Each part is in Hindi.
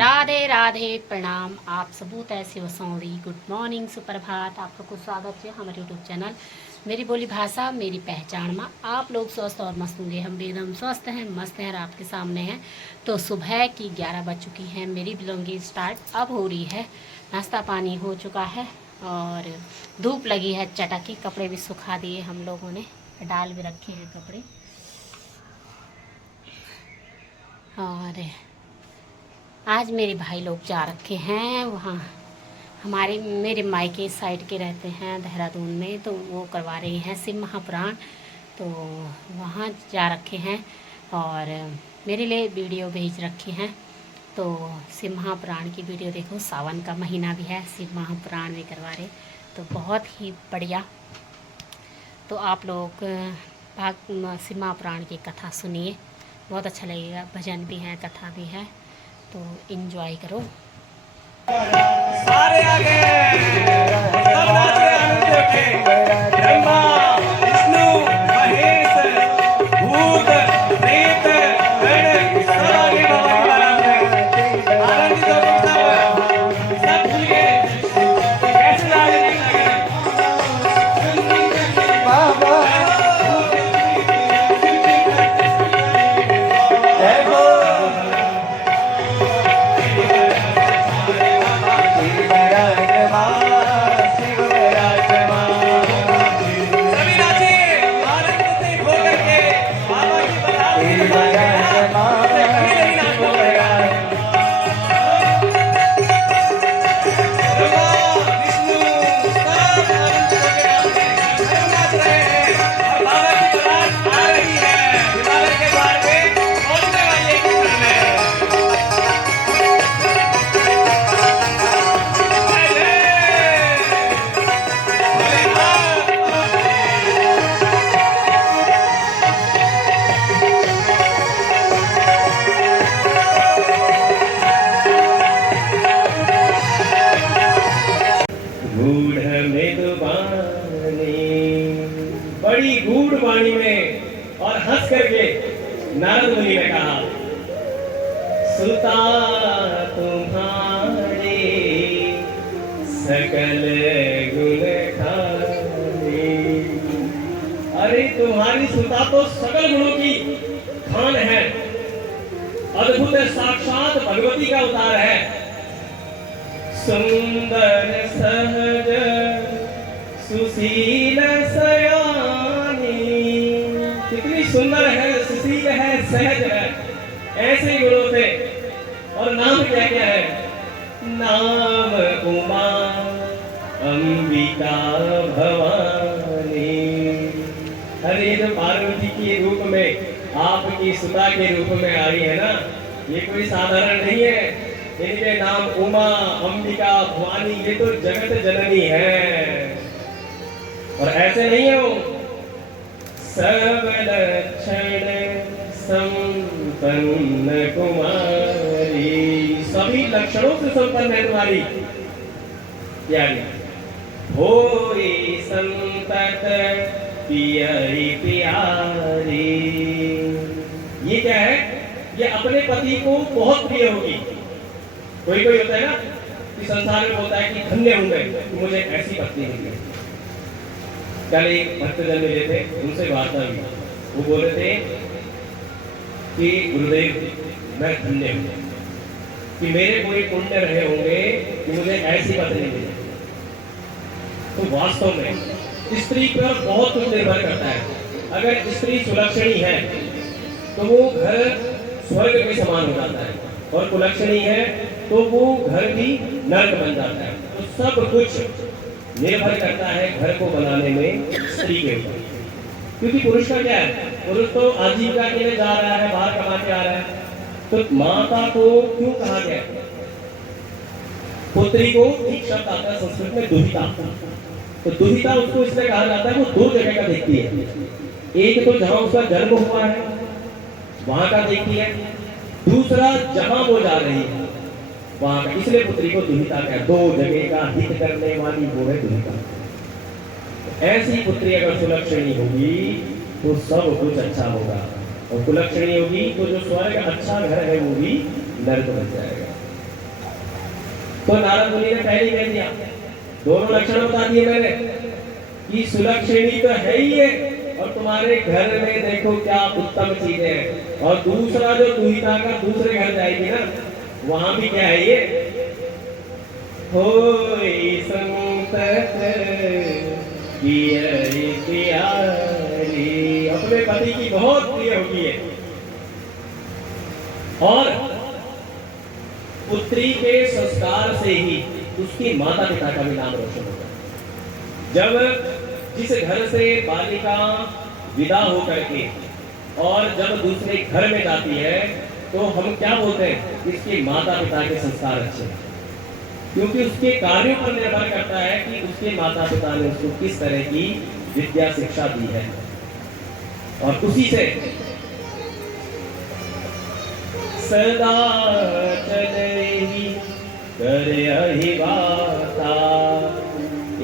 राधे राधे प्रणाम। आप सबूत ऐसे वसौरी गुड मॉर्निंग सुप्रभात। आप लोग को स्वागत है हमारे यूट्यूब चैनल मेरी बोली भाषा मेरी पहचान में। आप लोग स्वस्थ और मस्त होंगे, हम भी एकदम स्वस्थ हैं, मस्त हैं और आपके सामने हैं। तो सुबह की 11 बज चुकी हैं, मेरी बिलोंगी स्टार्ट अब हो रही है। नाश्ता पानी हो चुका है और धूप लगी है चटकी। कपड़े भी सुखा दिए हम लोगों ने, डाल भी रखे हैं कपड़े। और आज मेरे भाई लोग जा रखे हैं वहाँ, हमारे मेरे मायके साइड के रहते हैं देहरादून में, तो वो करवा रही हैं शिव महापुराण, तो वहाँ जा रखे हैं और मेरे लिए वीडियो भेज रखे हैं। तो शिव महापुराण की वीडियो देखो, सावन का महीना भी है, शिव महापुराण भी करवा रहे, तो बहुत ही बढ़िया। तो आप लोग शिव महापुराण की कथा सुनिए, बहुत अच्छा लगेगा। भजन भी है, कथा भी है, तो एंजॉय करो। सारे आगे सब नाच रहे, आनंद उठे। ब्रह्मा विष्णु महेश भूत प्रेत गण सब आगे बाबा की बारात में आनंदित होकर सब भूल गए कैसे जा रहे हैं बाबा। जय हो बड़ी गूढ़ वाणी में और हंस करके नारद मुनि ने कहा, सुता तुम्हारे सकल गुण खाने। अरे तुम्हारी सुता तो सकल गुणों की खान है, अद्भुत साक्षात भगवती का अवतार है। सुंदर सहज सुशील सयानी, कितनी सुंदर है, सुशील है, सहज है, ऐसे गुणों से। और नाम क्या क्या है? नाम उमा अंबिका भवानी। अरे जो पार्वती के रूप में, आपकी सुता के रूप में आई है ना, ये कोई साधारण नहीं है। इनके नाम उमा अंबिका भवानी, ये तो जगत जननी है। और ऐसे नहीं है वो, सब लक्षण संपन्न कुमारी, सभी लक्षणों से संपन्न है तुम्हारी प्यारी। भोरी संतत पियरी प्यारी, ये क्या है? ये अपने पति को बहुत प्रिय होगी। कोई कोई होता है ना कि संसार में बोलता है कि धन्य हूं मैं, मुझे ऐसी पत्नी मिली। कल एक भक्तजन मिले थे, उनसे वार्ता हुई। वो बोल रहे थे कि गुरुदेव मैं धन्य हूं कि मेरे कोई पुण्य रहे होंगे कि मुझे ऐसी पत्नी मिली। तो वास्तव में स्त्री पर बहुत कुछ निर्भर करता है। अगर स्त्री सुलक्षणी है तो वो घर स्वर्ग के समान हो जाता है, और कुलक्षणी है तो वो घर भी नरक बन जाता है। तो सब कुछ निर्भर करता है घर को बनाने में स्त्री के ऊपर। क्योंकि पुरुष का क्या है, पुरुष तो आजीविका के लिए जा रहा है, बाहर कमा के आ रहा है। तो माता को क्यों कहा गया? पुत्री को एक शब्द आता है संस्कृत में, दुहिता। तो दुहिता उसको इसलिए कहा जाता है, वो दो जगह का देखती है। एक तो जहां उसका जन्म हुआ है वहां का देखती है, दूसरा जहां वो जा रही है वहां का, इसलिए पुत्री को दुहिता कहते हैं। दो जगह का हित करने वाली वो है दुहिता। ऐसी पुत्री अगर सुलक्षणी होगी तो सब कुछ अच्छा होगा, और कुलक्षणी होगी तो जो स्वर्ग अच्छा घर है वो भी नर्क बन जाएगा। तो नारद मुनि ने पहले ही कह दिया, दोनों लक्षण बता दिए मैंने कि सुलक्षणी तो है ही है, और तुम्हारे घर में देखो क्या उत्तम चीजें हैं, और दूसरा जो दुहिता का दूसरे घर जाएगी ना, वहां भी क्या है ये, होई संतत पियरी प्यारी, अपने पति की बहुत प्रिय होगी है। और पुत्री के संस्कार से ही उसकी माता पिता का भी नाम रोशन होगा। जब जिस घर से बालिका विदा होकर के और जब दूसरे घर में जाती है, तो हम क्या बोलते हैं, इसके माता पिता के संस्कार अच्छे हैं, क्योंकि उसके कार्यों पर निर्भर करता है कि उसके माता पिता ने उसको किस तरह की विद्या शिक्षा दी है। और उसी से सदा चलेही करहि वाता,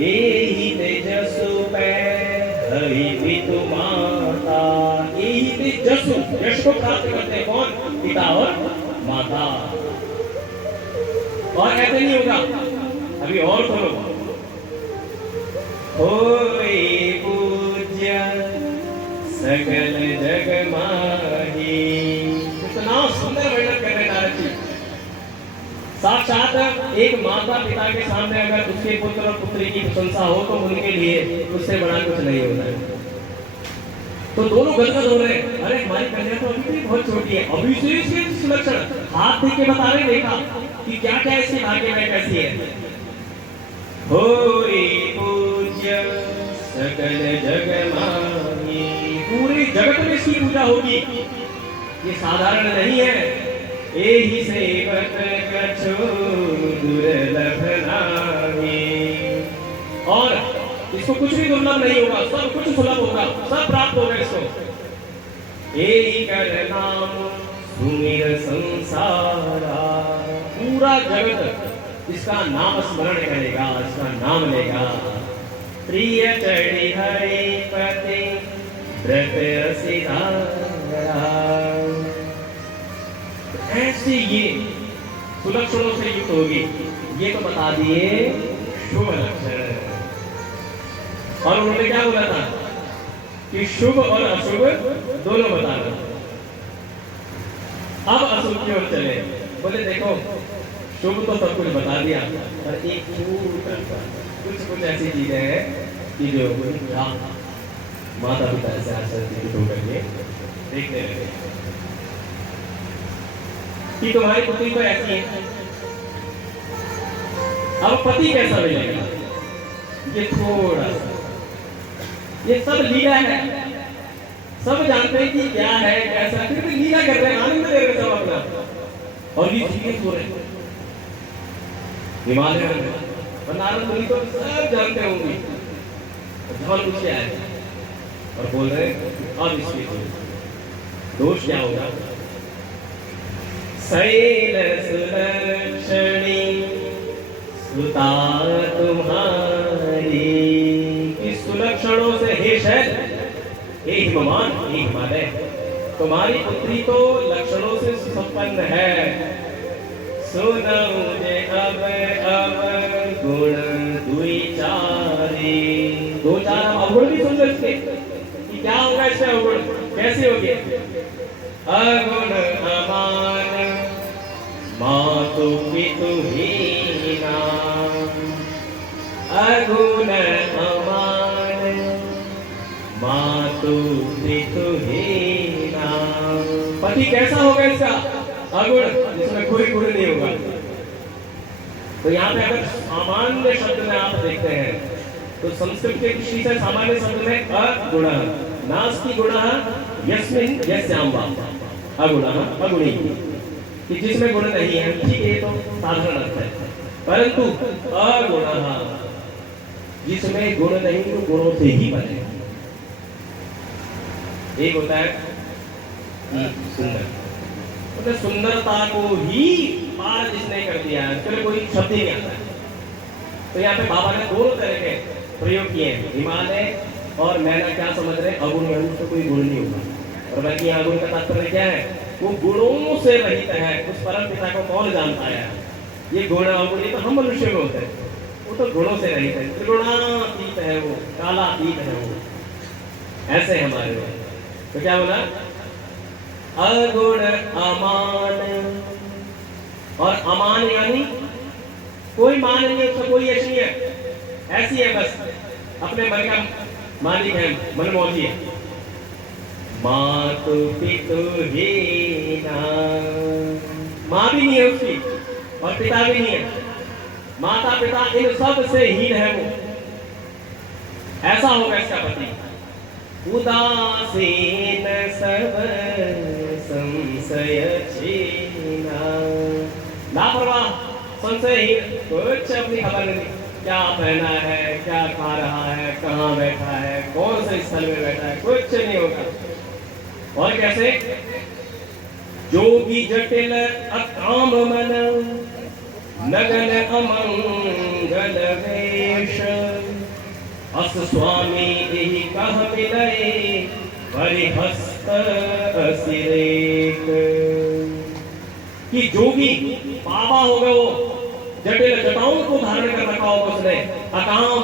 एहि तेजसु पै हरि पितु माता। एहि तेजसु, यश को प्राप्त करते हैं कौन, पिता और माता। और ऐसे नहीं होगा, अभी और सुनो, होई पूज्य सकल जग माही। इतना सुंदर वर्णन कर रहे नारद जी। साक्षात एक माता पिता के सामने अगर उसके पुत्र और पुत्री की प्रशंसा हो तो उनके लिए उससे बड़ा कुछ नहीं होता है। तो दोनों गदगद हो रहे हैं, अरे हमारी कन्या तो अभी भी बहुत छोटी है, अभी से इसके सुलक्षण हाथ देख के बता रहे, देखा कि क्या क्या इसके भाग्य में कैसी है। होई पूज्य सकल जग माही, पूरे जगत में इसकी पूजा होगी, ये साधारण नहीं है। एहि सेवक कछु दुर्लभ नाहि, और इसको कुछ भी दुर्लभ नहीं होगा, सब कुछ सुलभ होगा, सब प्राप्त होगा इसको। एहि कर नाम सुमिर संसारा, पूरा जगत इसका नाम स्मरण करेगा, इसका नाम लेगा। प्रिय चढ़ी हरि पति व्रत सिधारा, ऐसे ये सुलक्षणों से युक्त होगी। ये तो बता दिए शुभ लक्षण। और उन्होंने क्या बोला था कि शुभ और अशुभ दोनों बताना। अब अशुभ की ओर चले, बोले देखो शुभ तो सब कुछ बता दिया, पर एक कुछ ऐसी चीजें हैं कि जो माता पिता से आश्चर्यचकित होकर के देखने लगे कि तुम्हारी पुत्री तो ऐसी है। अब पति कैसा मिलेगा, ये थोड़ा सा, ये सब लीला है, सब जानते हैं कि क्या है कैसा, फिर भी लीला कर रहे हैं, आनंद ले रहे सब अपना। और ये चीजें हो रहे हिमालय में, और नारद मुनि तो सब जानते होंगे, धन पूछे आए और बोल रहे अब इसके दोष क्या होगा। शैल सुलक्षणी सुता तुम्हारी, इस सुलक्षणों से हे शैल, हे हिमवान, हे हिमालय, तुम्हारी पुत्री तो लक्षणों से संपन्न है। सुनो जे अब गुण दुई चारी, दो चार हम अवगुण भी सुन सकते कि क्या होगा इससे, अवगुण कैसे होंगे। अगुण अमान मातु पितु हीना, अगुण अमान मातु पितु हीना। पति कैसा होगा इसका, अगुण, जिसमें कोई गुण नहीं होगा। तो यहाँ पे अगर सामान्य शब्द में आप देखते हैं तो संस्कृत के दृष्टि से सामान्य शब्द में अगुण, नास्ति गुणः यस्मिन् यस्यां वा, अगुणः अगुणी, कि जिसमें गुण नहीं है। ठीक है, तो साधारण अर्थ है, परंतु अगुणः जिसमें गुण नहीं तो गुणों से ही बने। एक होता है सुंदर, मतलब सुंदरता को ही पार जिसने कर दिया है, उसके लिए कोई शब्द ही नहीं आता है। तो यहाँ पे बाबा ने दोनों तरह के प्रयोग किए हैं। हिमालय और मैना क्या समझ रहे हैं, अगुण में उसको कोई गुण नहीं होगा, और बल्कि यहाँ गुण का तात्पर्य क्या है, वो गुणों से रहित है। उस परम पिता को कौन जानता है, ये गुण अवगुण ये तो हम मनुष्य में होते हैं, वो तो गुणों से रहित है, त्रिगुणातीत है वो, कालातीत है वो, ऐसे हमारे में। तो क्या बोला? अगुण अमान, और अमान यानी कोई मान नहीं है, उसका कोई यश नहीं है, ऐसी है बस, अपने मन का मालिक है, मनमौजी है। मातु पितु हीना, माँ भी नहीं है उसकी और पिता भी नहीं है, माता पिता इन सब से हीन है वो, ऐसा होगा इसका पति। उदासीन सब संशय छीना, लापरवाह संशयहीन, कुछ अपनी खबर नहीं, क्या पहना है, क्या खा रहा है, कहाँ बैठा है, कौन से स्थल में बैठा है, कुछ नहीं होगा। और कैसे? जोगी जटिल अकाम मन, नगन अमंगल वेश, अस स्वामी यही कह मिलए, परिहस्त असिरेक। कि जोगी बाबा हो गए वो, जटिल जटाओं को धारण कर रखा होगा उसने, अकाम